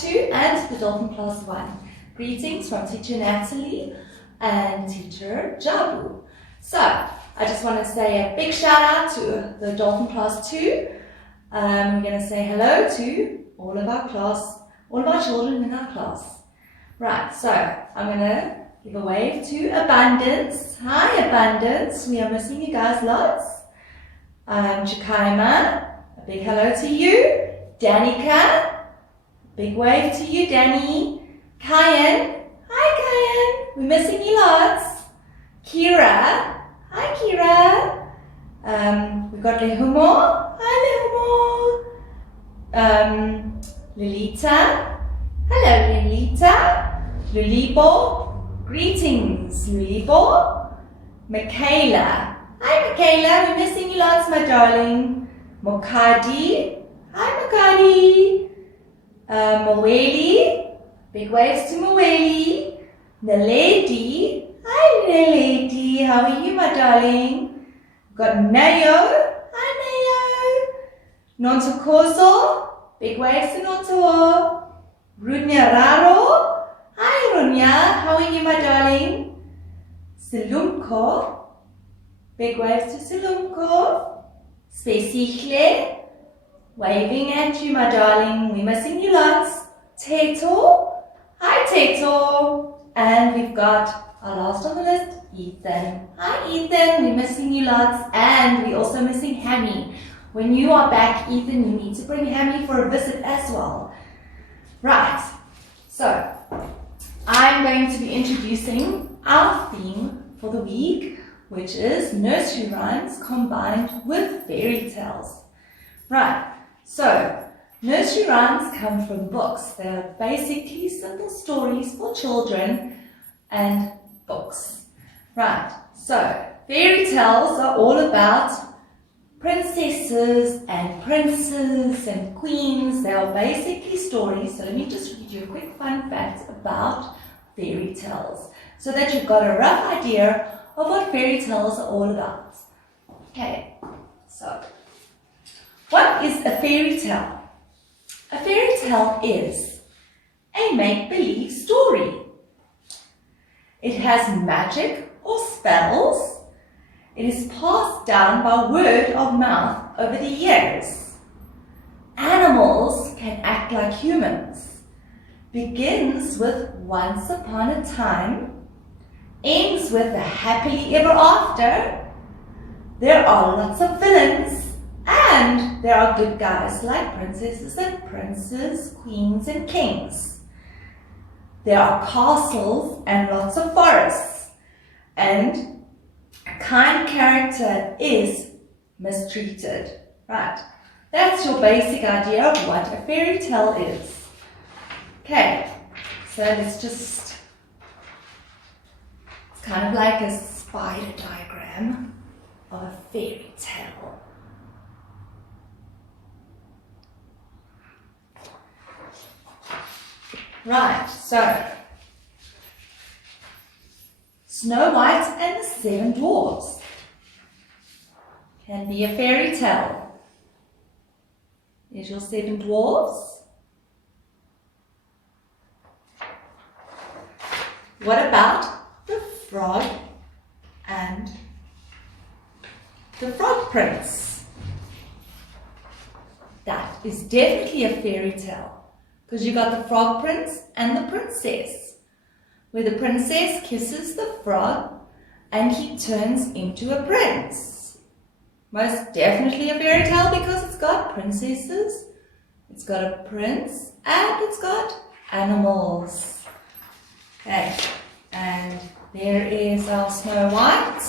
Class 2 and the Dolphin Class 1. Greetings from Teacher Natalie and Teacher Jabu. So, I just want to say a big shout out to the Dolphin Class 2. We're going to say hello to all of our children in our class. Right, so I'm going to give a wave to Abundance. Hi Abundance, we are missing you guys lots. Chikaima, a big hello to you. Danica, big wave to you Danny. Kyan, hi Kyan, we're missing you lots. Kira, hi Kira. We've got Lehumo, hi Lehumo. Lolita, hello Lolita. Lulibo, greetings Lulibo. Michaela, hi Michaela, we're missing you lots my darling. Mokadi, hi Mokadi. Mweli, big waves to Mweli. Naledi, hi Naledi, how are you my darling? We've got Nayo, hi Nayo. Nontokozo, big waves to Nonto. Runyararo, hi Runya, how are you my darling? Silumko, big waves to Silumko. Spesichle, waving at you my darling, we're missing you lots. Teto, hi Teto. And we've got our last on the list, Ethan. Hi Ethan, we're missing you lots. And we're also missing Hammy. When you are back, Ethan, you need to bring Hammy for a visit as well. Right, so I'm going to be introducing our theme for the week, which is nursery rhymes combined with fairy tales. Right, so nursery rhymes come from books. They're basically simple stories for children and books. Right, so fairy tales are all about princesses and princes and queens. They are basically stories. So let me just read you a quick fun fact about fairy tales so that you've got a rough idea of what fairy tales are all about. Okay, so what is a fairy tale? A fairy tale is a make-believe story. It has magic or spells. It is passed down by word of mouth over the years. Animals can act like humans. Begins with once upon a time. Ends with a happily ever after. There are lots of villains. And there are good guys like princesses and princes, queens and kings. There are castles and lots of forests. And a kind character is mistreated. Right, that's your basic idea of what a fairy tale is. Okay, so let's just, it's kind of like a spider diagram of a fairy tale. Right, so Snow White and the Seven Dwarfs can be a fairy tale. There's your 7 dwarfs. What about the frog and the Frog Prince? That is definitely a fairy tale because you got the Frog Prince and the princess, where the princess kisses the frog and he turns into a prince. Most definitely a fairy tale because it's got princesses, it's got a prince, and it's got animals. Okay, and there is our Snow White.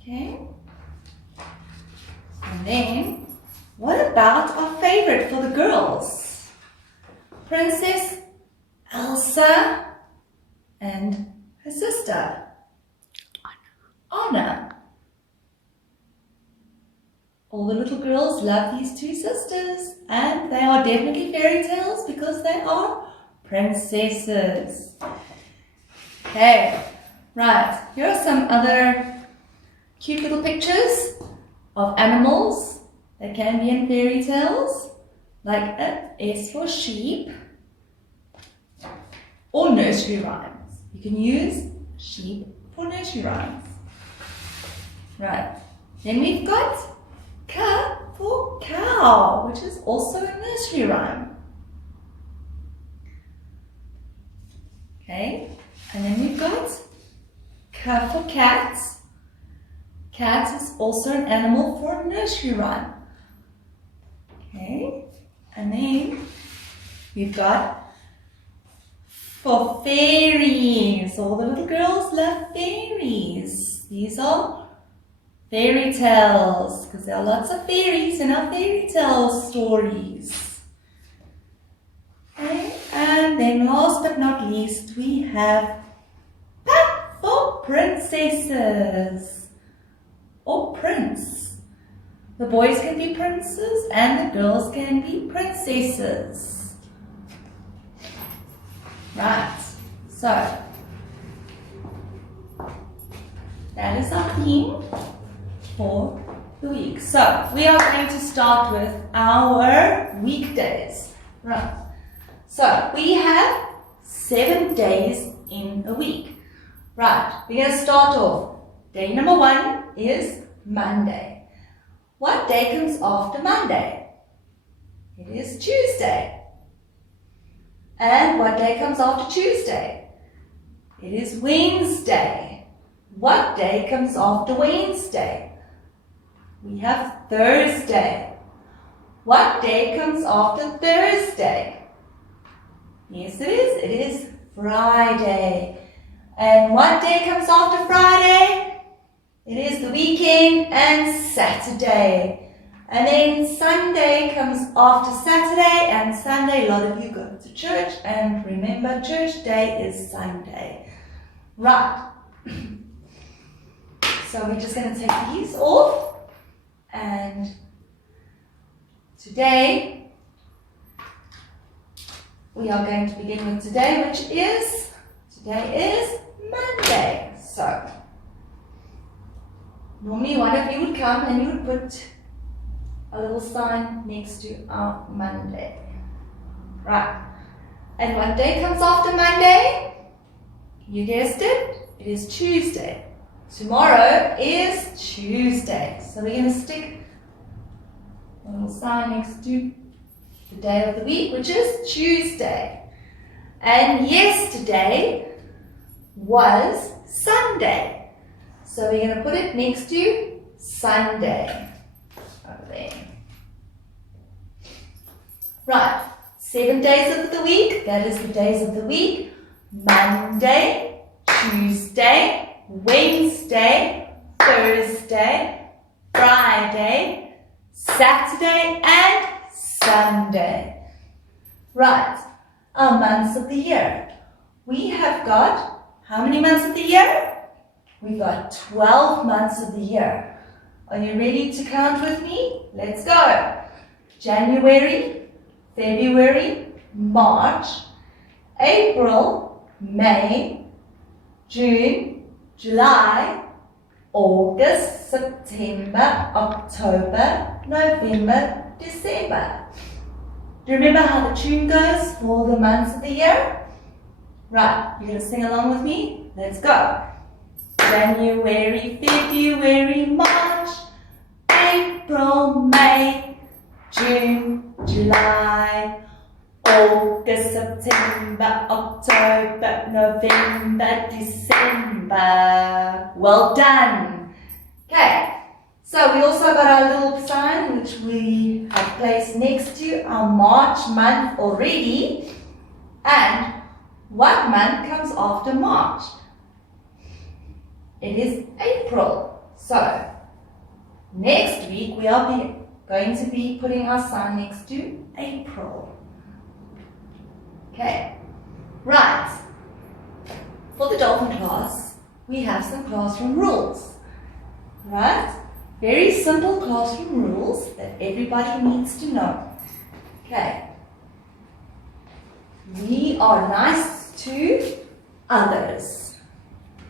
Okay, and then what about our favorite for the girls? Princess Elsa and her sister Anna. All the little girls love these 2 sisters, and they are definitely fairy tales because they are princesses. Okay, right, here are some other cute little pictures of animals that can be in fairy tales. like a S for sheep, or nursery rhymes. You can use sheep for nursery rhymes. Right, then we've got K for cow, which is also a nursery rhyme. Okay, and then we've got K for cat. Cat is also an animal for a nursery rhyme. Okay, and then we've got for fairies. All the little girls love fairies. These are fairy tales, because there are lots of fairies in our fairy tale stories. Okay, and then last but not least, we have P for princesses, or prince. The boys can be princes and the girls can be princesses. Right, so that is our theme for the week. So we are going to start with our weekdays. Right, so we have 7 days in a week. Right, we're going to start off. Day number 1 is Monday. What day comes after Monday? It is Tuesday. And what day comes after Tuesday? It is Wednesday. What day comes after Wednesday? We have Thursday. What day comes after Thursday? Yes, it is. It is Friday. And what day comes after Friday? It is the weekend and Saturday. And then Sunday comes after Saturday, and Sunday, a lot of you go to church, and remember, church day is Sunday. Right. So we're just going to take these off, and today we are going to begin with today, which is, today is Monday. So normally one of you would come and you would put a little sign next to our Monday. Right. And what day comes after Monday? You guessed it, it is Tuesday. Tomorrow is Tuesday. So we're going to stick a little sign next to the day of the week, which is Tuesday. And yesterday was Sunday. So we're going to put it next to Sunday. Over there. Right. 7 days of the week. That is the days of the week. Monday, Tuesday, Wednesday, Thursday, Friday, Saturday, and Sunday. Right. Our months of the year. We have got, how many months of the year? We've got 12 months of the year. Are you ready to count with me? Let's go. January, February, March, April, May, June, July, August, September, October, November, December. Do you remember how the tune goes for the months of the year? Right, you're going to sing along with me? Let's go. January, February, March, April, May, June, July, August, September, October, November, December. Well done. Okay, so we also got our little sign which we have placed next to our March month already. And what month comes after March? It is April. So next week we are going to be putting our sign next to April. Okay, right. For the dolphin class, we have some classroom rules. Right? Very simple classroom rules that everybody needs to know. Okay. We are nice to others.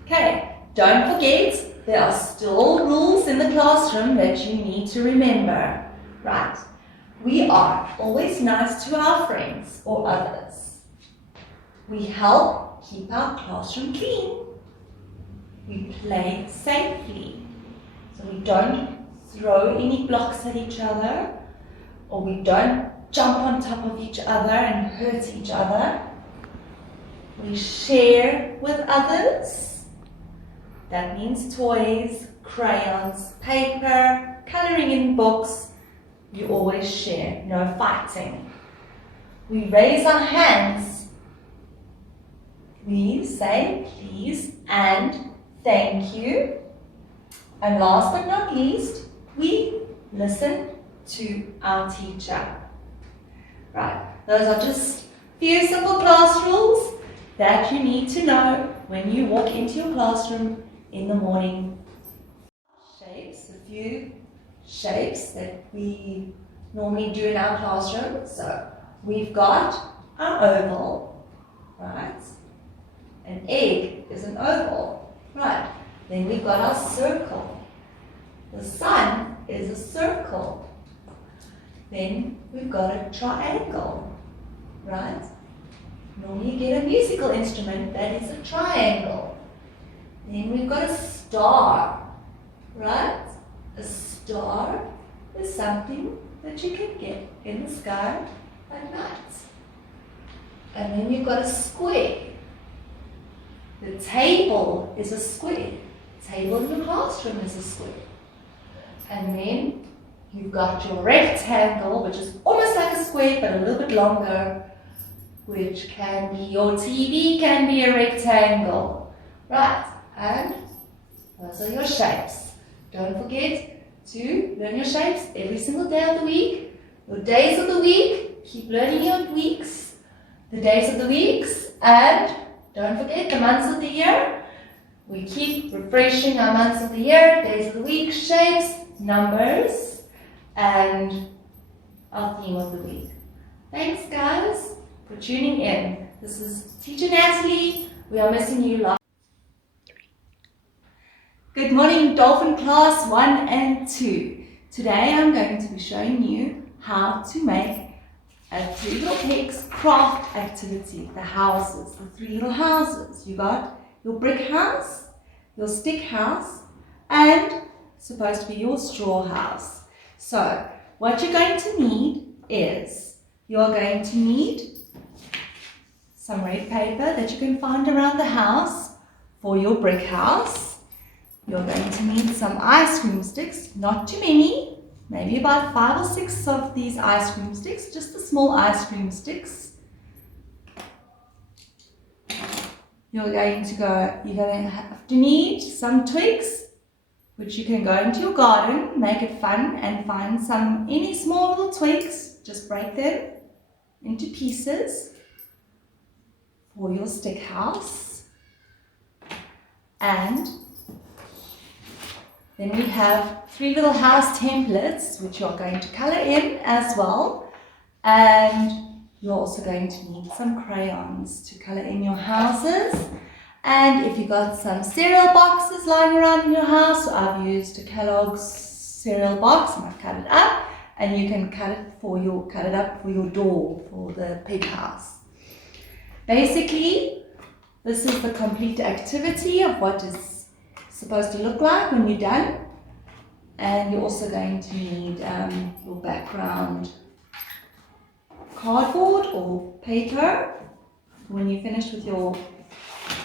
Okay. Don't forget, there are still rules in the classroom that you need to remember. Right. We are always nice to our friends or others. We help keep our classroom clean. We play safely, so we don't throw any blocks at each other, or we don't jump on top of each other and hurt each other. We share with others. That means toys, crayons, paper, coloring in books. You always share, no fighting. We raise our hands. We say please and thank you. And last but not least, we listen to our teacher. Right, those are just few simple class rules that you need to know when you walk into your classroom in the morning. Shapes, a few shapes that we normally do in our classroom. So we've got our oval, right? An egg is an oval, right? Then we've got our circle. The sun is a circle. Then we've got a triangle, right? Normally you get a musical instrument that is a triangle. Then we've got a star, right? A star is something that you can get in the sky at night. And then you've got a square. The table is a square. The table in the classroom is a square. And then you've got your rectangle, which is almost like a square but a little bit longer, which can be your TV, can be a rectangle. Right, and those are your shapes. Don't forget to learn your shapes every single day of the week. Your days of the week, keep learning your weeks. The days of the weeks, and don't forget the months of the year. We keep refreshing our months of the year, days of the week, shapes, numbers, and our theme of the week. Thanks guys for tuning in. This is Teacher Natalie. We are missing you live. Good morning Dolphin Class 1 and 2. Today I'm going to be showing you how to make a Three Little Pigs craft activity. The houses, the three little houses. You got your brick house, your stick house, and supposed to be your straw house. So what you're going to need is you're going to need some red paper that you can find around the house for your brick house. You're going to need some ice cream sticks, not too many, maybe about 5 or 6 of these ice cream sticks, just the small ice cream sticks. You're going to have to need some twigs, which you can go into your garden, make it fun, and find any small little twigs. Just break them into pieces for your stick house. And then we have 3 little house templates, which you're going to color in as well. And you're also going to need some crayons to color in your houses. And if you've got some cereal boxes lying around in your house, so I've used a Kellogg's cereal box and I've cut it up, and you can cut it up for your door for the pig house. Basically, this is the complete activity of what is supposed to look like when you're done. And you're also going to need your background cardboard or paper. When you're finished with your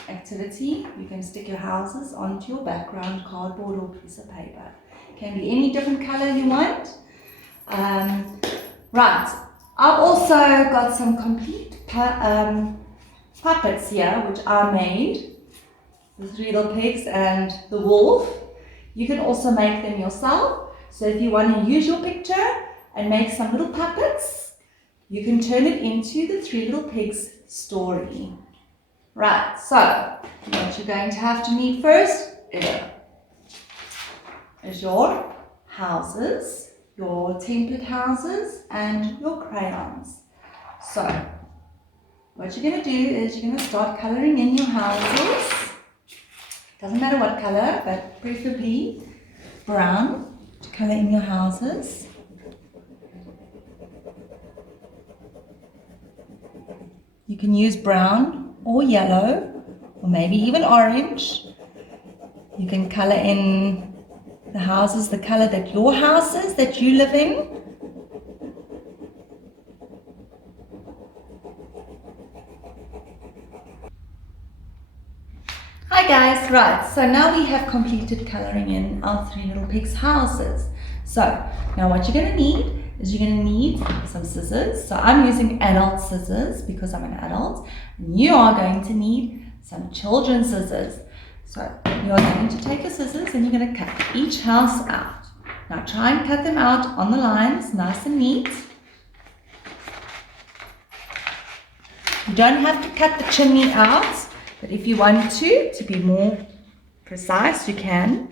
activity, you can stick your houses onto your background cardboard or piece of paper. It can be any different color you want. Right, I've also got some complete puppets here, which I made. The 3 little pigs and the wolf. You can also make them yourself. So if you want to use your picture and make some little puppets, you can turn it into the 3 little pigs story. Right, so what you're going to have to need first is your houses, your template houses, and your crayons. So what you're going to do is you're going to start coloring in your houses. Doesn't matter what color, but preferably brown to color in your houses. You can use brown or yellow or maybe even orange. You can color in the houses the color that your house is, that you live in. Hi guys, right, so now we have completed coloring in our three little pigs' houses. So now what you're going to need is you're going to need some scissors. So I'm using adult scissors because I'm an adult. And you are going to need some children's scissors. So you're going to take your scissors and you're going to cut each house out. Now try and cut them out on the lines, nice and neat. You don't have to cut the chimney out, but if you want to be more precise, you can.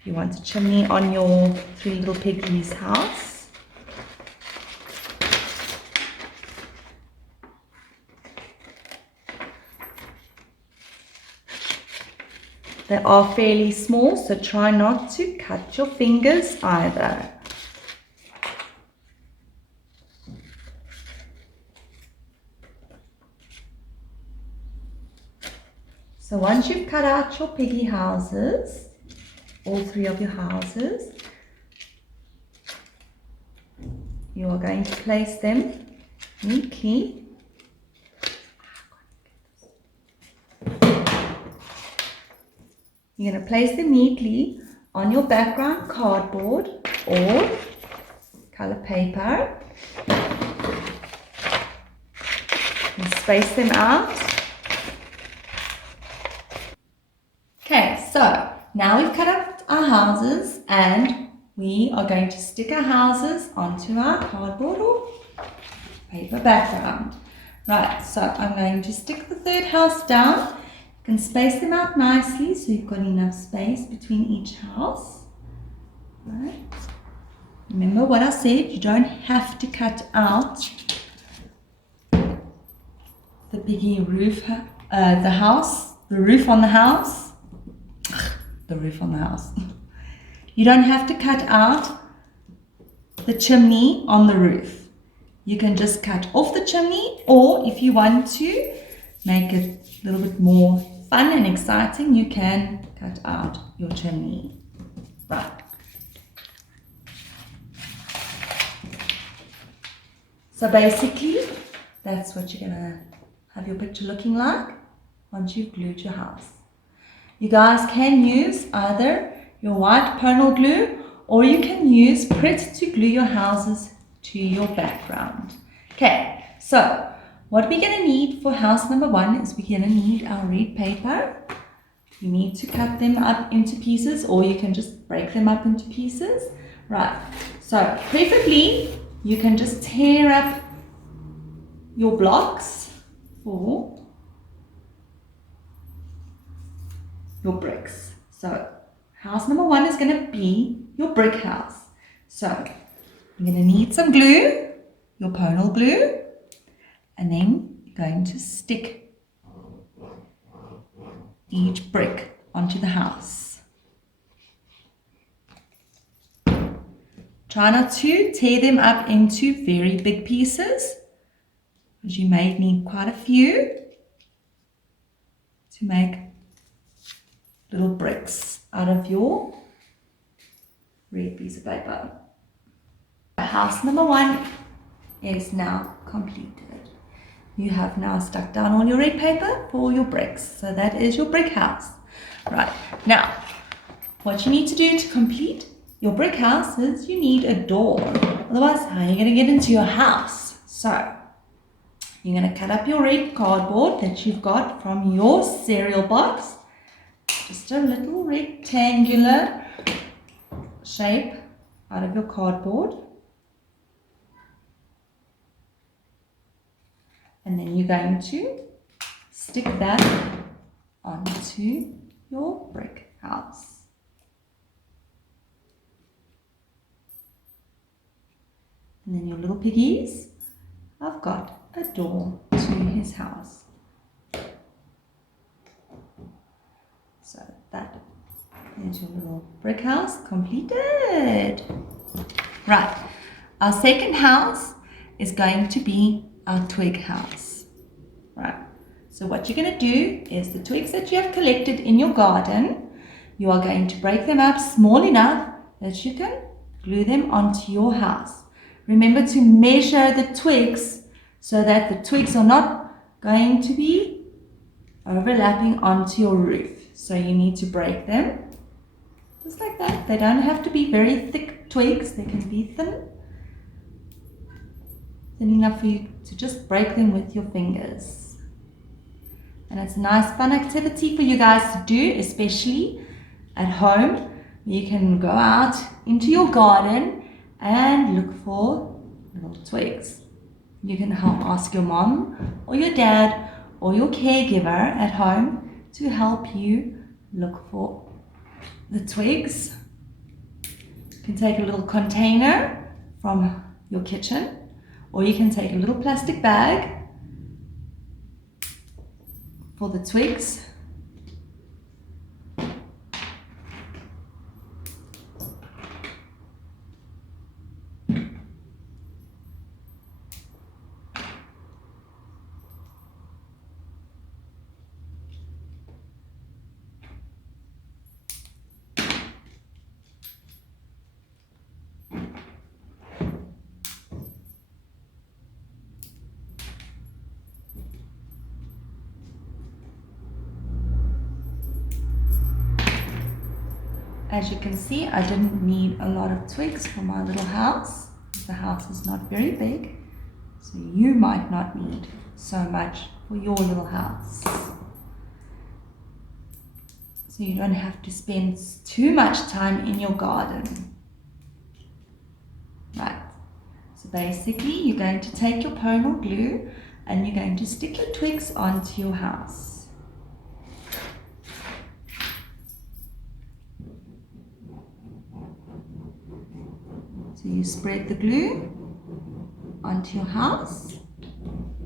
If you want a chimney on your three little piggies' house. They are fairly small, so try not to cut your fingers either. So once you've cut out your piggy houses, all three of your houses, you are going to place them neatly. You're going to place them neatly on your background cardboard or color paper. And space them out. Okay, so now we've cut up our houses and we are going to stick our houses onto our cardboard or paper background. Right, so I'm going to stick the third house down. You can space them out nicely so you've got enough space between each house. Right. Remember what I said, you don't have to cut out the piggy roof, the roof on the house. The roof on the house. You don't have to cut out the chimney on the roof. You can just cut off the chimney, or if you want to make it a little bit more fun and exciting, you can cut out your chimney. Right. So basically, that's what you're gonna have your picture looking like once you've glued your house. You guys can use either your white Ponal glue or you can use Prit to glue your houses to your background. Okay, so what we're going to need for house number 1 is we're going to need our red paper. You need to cut them up into pieces or you can just break them up into pieces. Right, so preferably you can just tear up your blocks for your bricks. So house number 1 is going to be your brick house. So you're going to need some glue, your Ponal glue, and then you're going to stick each brick onto the house. Try not to tear them up into very big pieces, because you may need quite a few to make little bricks out of your red piece of paper. House number 1 is now completed. You have now stuck down all your red paper for your bricks. So that is your brick house. Right, now what you need to do to complete your brick house is you need a door. Otherwise, how are you going to get into your house? So you're going to cut up your red cardboard that you've got from your cereal box. Just a little rectangular shape out of your cardboard. And then you're going to stick that onto your brick house. And then your little piggies have got a door to his house. So that is your little brick house completed. Right, our second house is going to be our twig house. Right. So what you're going to do is the twigs that you have collected in your garden, you are going to break them up small enough that you can glue them onto your house. Remember to measure the twigs so that the twigs are not going to be overlapping onto your roof. So you need to break them just like that. They don't have to be very thick twigs, they can be thin enough for you to just break them with your fingers. And it's a nice fun activity for you guys to do, especially at home. You can go out into your garden and look for little twigs. You can ask your mom or your dad or your caregiver at home to help you look for the twigs. You can take a little container from your kitchen, or you can take a little plastic bag for the twigs. As you can see, I didn't need a lot of twigs for my little house. The house is not very big, so you might not need so much for your little house. So you don't have to spend too much time in your garden. Right, so basically you're going to take your permanent glue and you're going to stick your twigs onto your house. So you spread the glue onto your house.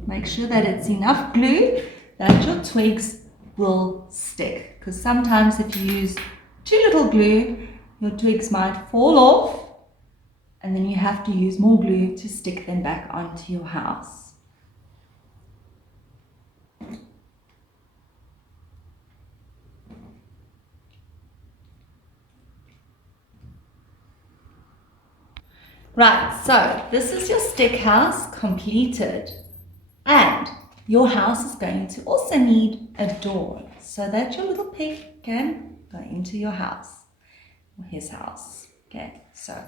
Make sure that it's enough glue that your twigs will stick. Because sometimes if you use too little glue, your twigs might fall off and then you have to use more glue to stick them back onto your house. Right, so this is your stick house completed, and your house is going to also need a door so that your little pig can go into your house or his house. Okay, so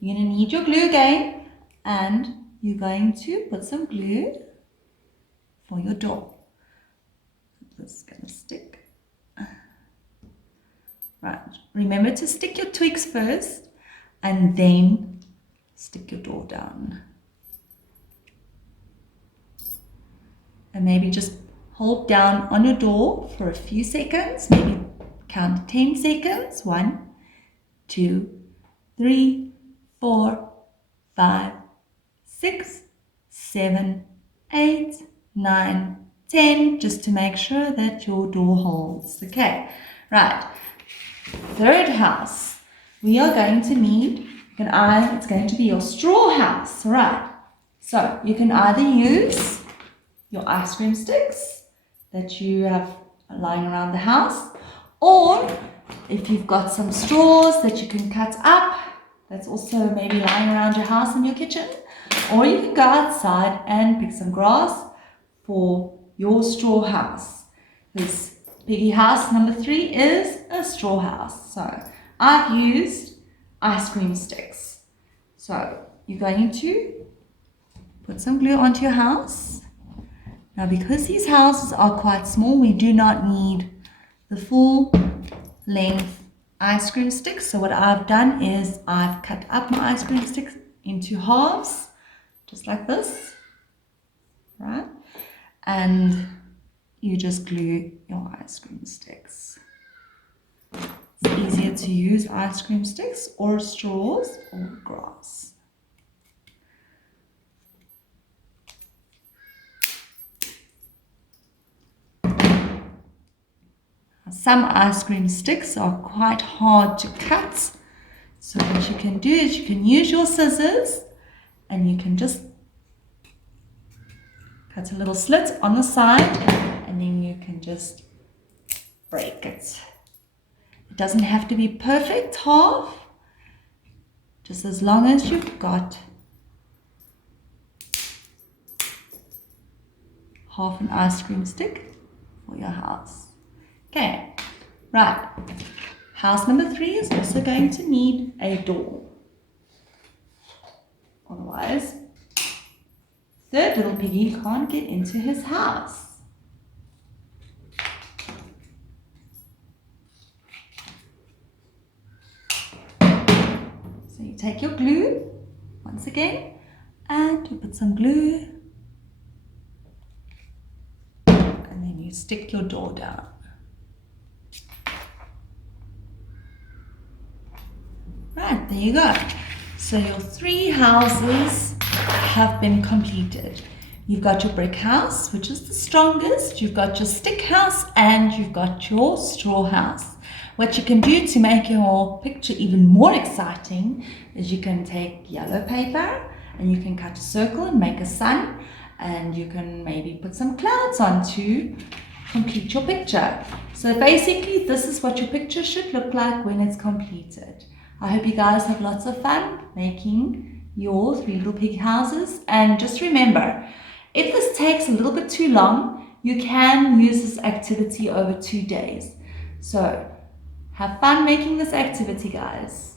you're going to need your glue again, and you're going to put some glue for your door. This is going to stick. Right, remember to stick your twigs first and then stick your door down. And maybe just hold down on your door for a few seconds, maybe count 10 seconds. 1, 2, 3, 4, 5, 6, 7, 8, 9, 10, just to make sure that your door holds. Okay, right. Third house, we are going to need it's going to be your straw house, right? So you can either use your ice cream sticks that you have lying around the house, or if you've got some straws that you can cut up, that's also maybe lying around your house in your kitchen, or you can go outside and pick some grass for your straw house. This piggy house number 3 is a straw house. So I've used ice cream sticks. So you're going to put some glue onto your house. Now because these houses are quite small, we do not need the full length ice cream sticks. So what I've done is I've cut up my ice cream sticks into halves, just like this, right? And you just glue your ice cream sticks. It's easier to use ice cream sticks or straws or grass. Some ice cream sticks are quite hard to cut. So what you can do is you can use your scissors and you can just cut a little slit on the side, and then you can just break it. It doesn't have to be perfect half, just as long as you've got half an ice cream stick for your house. Okay, right. House number 3 is also going to need a door. Otherwise, third little piggy can't get into his house. So you take your glue once again and you put some glue and then you stick your door down. Right, there you go. So your 3 houses have been completed. You've got your brick house, which is the strongest. You've got your stick house and you've got your straw house. What you can do to make your picture even more exciting is you can take yellow paper and you can cut a circle and make a sun, and you can maybe put some clouds on to complete your picture. So basically this is what your picture should look like when it's completed. I hope you guys have lots of fun making your 3 little pig houses, and just remember, if this takes a little bit too long, you can use this activity over 2 days. So have fun making this activity, guys.